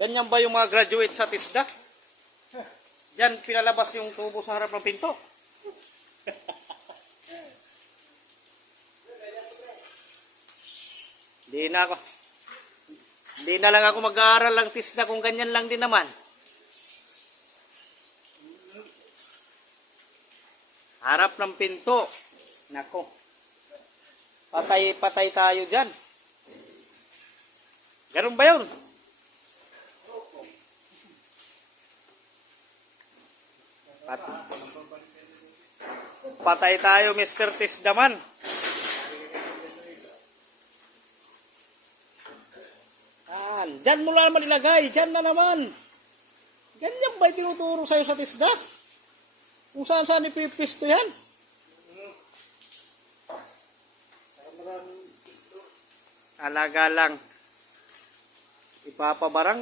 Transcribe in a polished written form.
Ganyan ba yung mga graduate sa TISDA? Diyan pinalabas yung tubo sa harap ng pinto. Hindi na lang ako mag-aaral ng TISDA kung ganyan lang din naman. Harap ng pinto. Nako. Patay tayo dyan. Ganun ba yun? Patay tayo, Mr. Tisdaman. Diyan mo lang naman ilagay. Diyan na naman. Ganyan ba tinuturo sa'yo sa TISDA? Kung saan ipipisto yan? Alaga lang. Ipapabarang